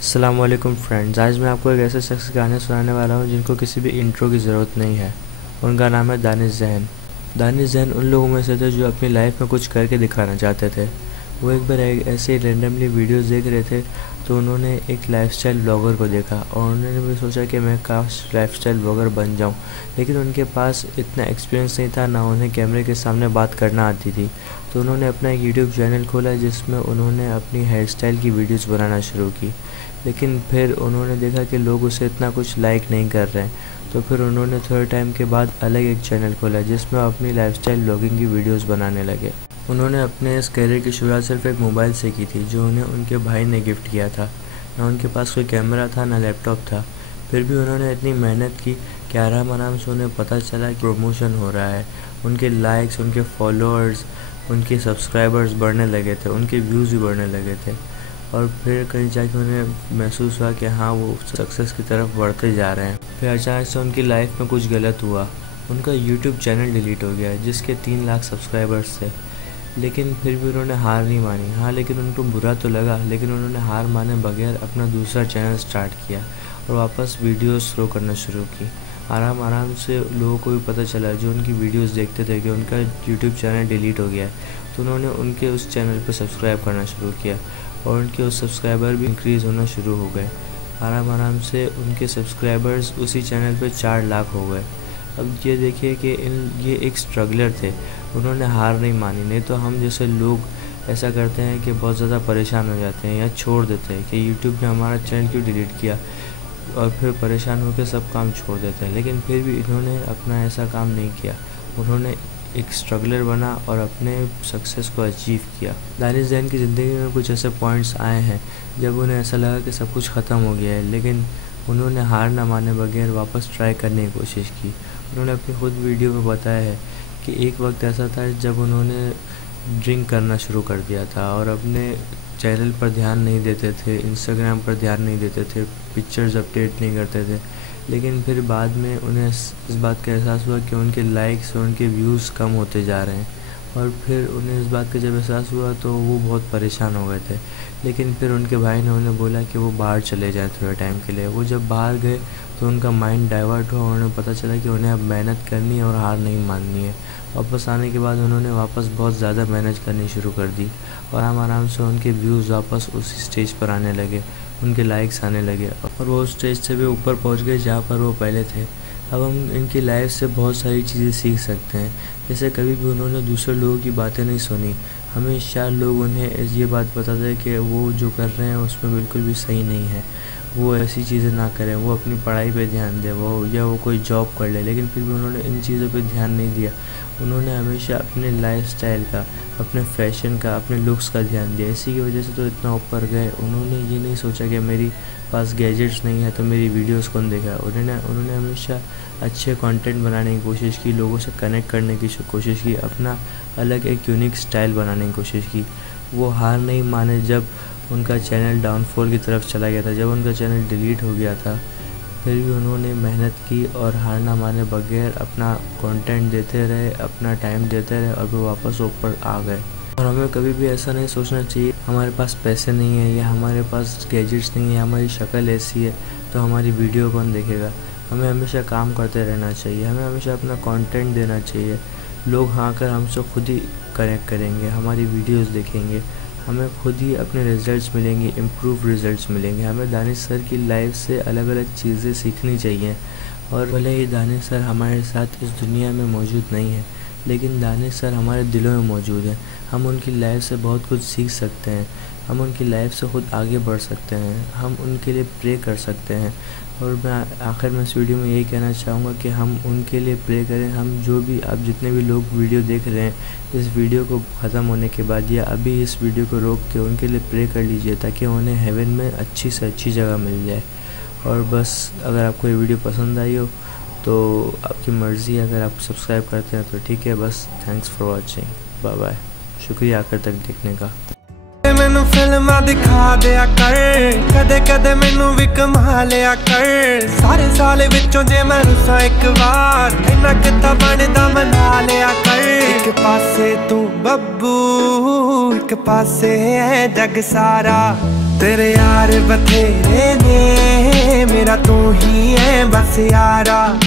अस्सलामुअलैकुम फ्रेंड्स, आज मैं आपको एक ऐसे शख्स के गाने सुनाने वाला हूँ जिनको किसी भी इंट्रो की ज़रूरत नहीं है। उनका नाम है दानिश ज़ैन। दानिश ज़ैन उन लोगों में से थे जो अपनी लाइफ में कुछ करके दिखाना चाहते थे। वो एक बार ऐसे रेंडमली वीडियोस देख रहे थे तो उन्होंने एक लाइफस्टाइल ब्लॉगर को देखा और उन्होंने भी सोचा कि मैं काश लाइफस्टाइल ब्लॉगर बन जाऊं। लेकिन उनके पास इतना एक्सपीरियंस नहीं था, ना उन्हें कैमरे के सामने बात करना आती थी। तो उन्होंने अपना एक यूट्यूब चैनल खोला जिसमें उन्होंने अपनी हेयर स्टाइल की वीडियोस बनाना शुरू की। लेकिन फिर उन्होंने देखा कि लोग उसे इतना कुछ लाइक नहीं कर रहे हैं, तो फिर उन्होंने थोड़े टाइम के बाद अलग एक चैनल खोला जिसमें अपनी लाइफस्टाइल ब्लॉगिंग की वीडियोस बनाने लगे। उन्होंने अपने इस करियर की शुरुआत सिर्फ एक मोबाइल से की थी जो उन्हें उनके भाई ने गिफ्ट किया था। ना उनके पास कोई कैमरा था, ना लैपटॉप था। फिर भी उन्होंने इतनी मेहनत की कि आराम से उन्हें पता चला कि प्रमोशन हो रहा है। उनके लाइक्स, उनके फॉलोअर्स, उनके सब्सक्राइबर्स बढ़ने लगे थे, उनके व्यूज़ भी बढ़ने लगे थे। और फिर कहीं जाके उन्हें महसूस हुआ कि हाँ, वो सक्सेस की तरफ बढ़ते जा रहे हैं। फिर अचानक से उनकी लाइफ में कुछ गलत हुआ। उनका यूट्यूब चैनल डिलीट हो गया जिसके 3 लाख सब्सक्राइबर्स थे। लेकिन फिर भी उन्होंने हार नहीं मानी। हाँ, लेकिन उनको बुरा तो लगा, लेकिन उन्होंने हार माने बगैर अपना दूसरा चैनल स्टार्ट किया और वापस वीडियोस थ्रो करना शुरू की। आराम से लोगों को भी पता चला जो उनकी वीडियोस देखते थे कि उनका यूट्यूब चैनल डिलीट हो गया है। तो उन्होंने उनके उस चैनल पर सब्सक्राइब करना शुरू किया और उनके उस सब्सक्राइबर भी इंक्रीज़ होना शुरू हो गए। आराम से उनके सब्सक्राइबर्स उसी चैनल पे 4 लाख हो गए। अब ये देखिए कि ये एक स्ट्रगलर थे, उन्होंने हार नहीं मानी। नहीं तो हम जैसे लोग ऐसा करते हैं कि बहुत ज़्यादा परेशान हो जाते हैं या छोड़ देते हैं कि यूट्यूब ने हमारा चैनल क्यों डिलीट किया, और फिर परेशान होकर सब काम छोड़ देते हैं। लेकिन फिर भी इन्होंने अपना ऐसा काम नहीं किया। उन्होंने एक स्ट्रगलर बना और अपने सक्सेस को अचीव किया। दानिश ज़ैन की ज़िंदगी में कुछ ऐसे पॉइंट्स आए हैं जब उन्हें ऐसा लगा कि सब कुछ ख़त्म हो गया है, लेकिन उन्होंने हार ना माने बगैर वापस ट्राई करने की कोशिश की। उन्होंने अपनी खुद वीडियो में बताया है कि एक वक्त ऐसा था जब उन्होंने ड्रिंक करना शुरू कर दिया था और अपने चैनल पर ध्यान नहीं देते थे, इंस्टाग्राम पर ध्यान नहीं देते थे, पिक्चर्स अपडेट नहीं करते थे। लेकिन फिर बाद में उन्हें इस बात का एहसास हुआ कि उनके लाइक्स और उनके व्यूज़ कम होते जा रहे हैं। और फिर उन्हें इस बात का जब एहसास हुआ तो वो बहुत परेशान हो गए थे। लेकिन फिर उनके भाई ने उन्हें बोला कि वो बाहर चले जाएं थोड़े टाइम के लिए। वो जब बाहर गए तो उनका माइंड डाइवर्ट हुआ और उन्हें पता चला कि उन्हें अब मेहनत करनी है और हार नहीं माननी है। वापस आने के बाद उन्होंने वापस बहुत ज़्यादा मेहनत करनी शुरू कर दी और आराम से उनके व्यूज़ वापस उसी स्टेज पर आने लगे, उनके लाइक्स आने लगे और वो उस स्टेज से भी ऊपर पहुंच गए जहाँ पर वो पहले थे। अब हम इनकी लाइफ से बहुत सारी चीज़ें सीख सकते हैं। जैसे कभी भी उन्होंने दूसरे लोगों की बातें नहीं सुनी। हमेशा लोग उन्हें ये बात बताते हैं कि वो जो कर रहे हैं उसमें बिल्कुल भी सही नहीं है, वो ऐसी चीज़ें ना करें, वो अपनी पढ़ाई पे ध्यान दें, वो कोई जॉब कर ले। लेकिन फिर भी उन्होंने इन चीज़ों पे ध्यान नहीं दिया। उन्होंने हमेशा अपने लाइफस्टाइल का, अपने फैशन का, अपने लुक्स का ध्यान दिया। इसी की वजह से तो इतना ऊपर गए। उन्होंने ये नहीं सोचा कि मेरी पास गैजेट्स नहीं है तो मेरी वीडियोस कौन देगा। उन्होंने हमेशा अच्छे कंटेंट बनाने की कोशिश की, लोगों से कनेक्ट करने की कोशिश की, अपना अलग एक यूनिक स्टाइल बनाने की कोशिश की। वो हार नहीं माने जब उनका चैनल डाउनफॉल की तरफ चला गया था, जब उनका चैनल डिलीट हो गया था। फिर भी उन्होंने मेहनत की और हार ना माने बगैर अपना कंटेंट देते रहे, अपना टाइम देते रहे और वो वापस ऊपर आ गए। और हमें कभी भी ऐसा नहीं सोचना चाहिए हमारे पास पैसे नहीं है या हमारे पास गैजेट्स नहीं है, हमारी शक्ल ऐसी है तो हमारी वीडियो कौन देखेगा। हमें हमेशा काम करते रहना चाहिए, हमें हमेशा अपना कंटेंट देना चाहिए। लोग आकर हमसे खुद ही कनेक्ट करेंगे, हमारी वीडियोस देखेंगे, हमें खुद ही अपने रिज़ल्ट्स मिलेंगे, इम्प्रूव रिज़ल्ट्स मिलेंगे। हमें दानिश सर की लाइफ से अलग अलग चीज़ें सीखनी चाहिए। और भले ही दानिश सर हमारे साथ इस दुनिया में मौजूद नहीं है, लेकिन दानिश सर हमारे दिलों में मौजूद हैं। हम उनकी लाइफ से बहुत कुछ सीख सकते हैं, हम उनकी लाइफ से खुद आगे बढ़ सकते हैं, हम उनके लिए प्रे कर सकते हैं। और मैं आखिर में इस वीडियो में यही कहना चाहूँगा कि हम उनके लिए प्रे करें। हम जो भी, आप जितने भी लोग वीडियो देख रहे हैं, इस वीडियो को ख़त्म होने के बाद या अभी इस वीडियो को रोक के उनके लिए प्रे कर लीजिए ताकि उन्हें हेवन में अच्छी से अच्छी जगह मिल जाए। और बस, अगर आपको ये वीडियो पसंद आई हो तो आपकी मर्ज़ी, अगर आप सब्सक्राइब करते हैं तो ठीक है। बस thanks for watching, bye bye. शुक्रिया आखिर तक देखने का। मैनू फिल्मां दिखा दिया कर, कदे कदे मैनू भी कमा लिया कर। सारे साल विचों जे मैं रुसा एक बार, इन्ना किता बनदा मना लिया कर। एक पासे तू बब्बू, एक पासे है जग सारा। तेरे यार बथेरे ने, मेरा तू ही है बस यारा।